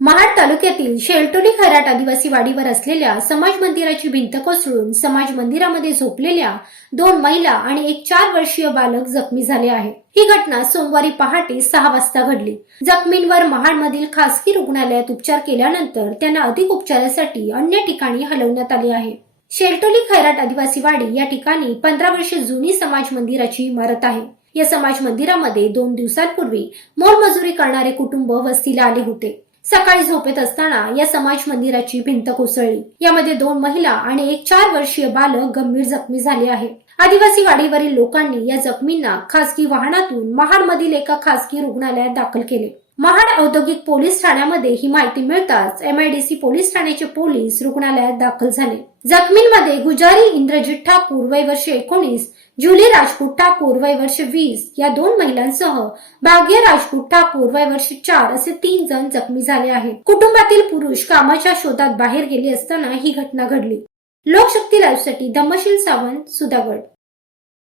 महाड तालुक्यातील शेलटोली खैराट आदिवासी वाडीवर असलेल्या समाज मंदिराची भिंत कोसळून समाज मंदिरामध्ये झोपलेल्या दोन महिला आणि एक चार वर्षीय बालक जखमी झाले आहे. ही घटना सोमवारी पहाटे सहा वाजता घडली. जखमींवर महाडमधील खासगी रुग्णालयात उपचार केल्यानंतर त्यांना अधिक उपचारासाठी अन्य ठिकाणी हलवण्यात आले आहे. शेलटोली खैराट आदिवासी वाडी या ठिकाणी पंधरा वर्षे जुनी समाज मंदिराची इमारत आहे. या समाज मंदिरामध्ये दोन दिवसांपूर्वी मोलमजुरी करणारे कुटुंब वस्तीला आले होते. सकाळी झोपेत असताना या समाज मंदिराची भिंत कोसळली. यामध्ये दोन महिला आणि एक चार वर्षीय बालक गंभीर जखमी झाले आहे. आदिवासी वाडीवरील लोकांनी या जखमींना खासगी वाहनातून महाडमधील एका खासगी रुग्णालयात दाखल केले. महाड औद्योगिक पोलीस ठाण्यामध्ये ही माहिती मिळताच एमआयडीसी पोलीस ठाण्याचे पोलीस रुग्णालयात दाखल झाले. जखमींमध्ये गुजारी इंद्रजित ठाकूर वय वर्ष एकोणीस जुली राजपूत ठाकूर वय वर्ष वीस या दोन महिलांसह भाग्य राजपूत ठाकूर वय वर्ष चार असे तीन जण जखमी झाले आहेत. कुटुंबातील पुरुष कामाच्या शोधात बाहेर गेले असताना ही घटना घडली. लोकशक्ती लाईव्हसाठी धम्मशील सावंत सुधागड